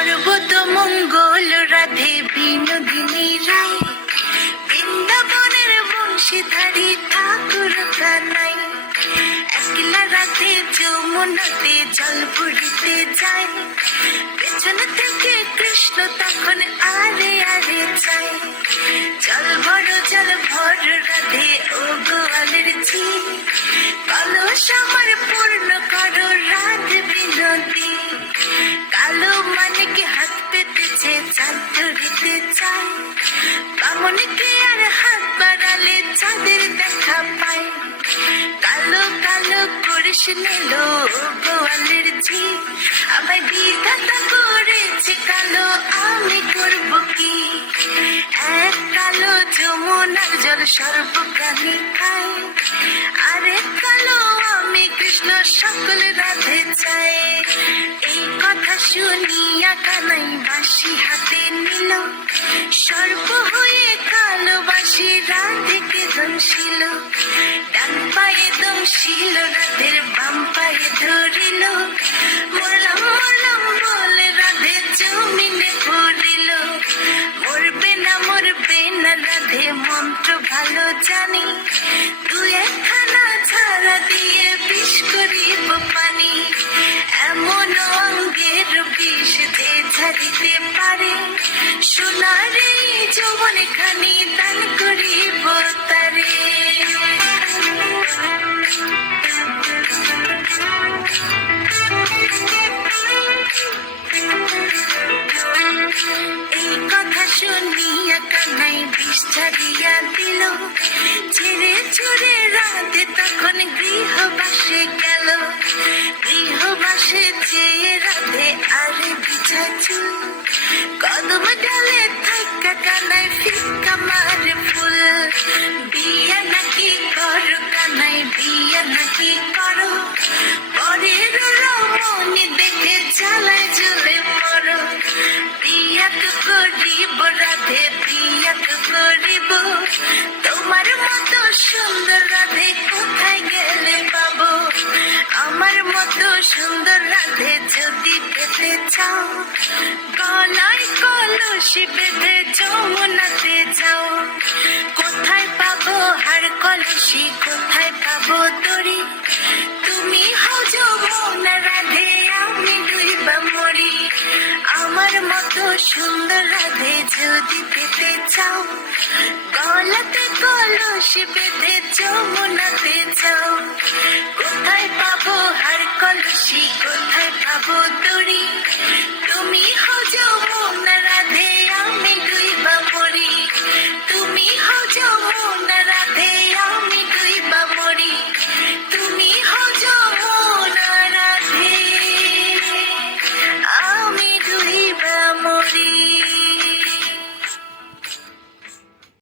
সর্বত মঙ্গল রাধে বিনোদিনী রায়। বৃন্দাবনের বংশীধারী ঠাকুর কানাই। একলা রাধে যমুনাতে জল ভরিতে যায়। পেছনে থেকে কৃষ্ণ তখন করিস গোয়ালের ঝি আমায় বিধাতা করেছে কালো, আমি করব কি? এক কালো যমুনার জল সর্বপ্রাণী খায়, আরে কালো আমি কৃষ্ণ সকল রাধে চাই এই কথা শুনিয়া কানাই বাসি হাতে নিল সর্ব হয়ে কালো বাসি রাধেকে দংশিল ডান পায়ে দংশিল রাধের বাম পায়ে ধরিল। মরলাম মরলাম বলে রাধে, জমিনে পড়িল মরবে না মরবে না রাধে, মন্ত্র ভালো জানি। শুনিয়া কানাই বিষ ছাড়িয়া দিল। ছেড়ে ছুড়ে রাতে তখন গৃহবাসে গেল। গৃহবাসে যেয়ে রাধে আরে বিছাছু কদম ডালে থাকা কানাই ফিক্কা মারে ফুল। বিয়া নাকি করো কানাই, বিয়া নাকি করো। পরের রমণী দেখে চালায় জুলে মরো বিয়া তো তোমার মতো সুন্দর রাধে কোথায় গেলে আমার মতো সুন্দর রাধে যদি চাও বেঁধে কোথায় হার কোথায় তুমি রাধে আমি মরি আমার মতো সুন্দর যদি পেতে চাও গলাতে কলস বেঁধে যমুনাতে যাও।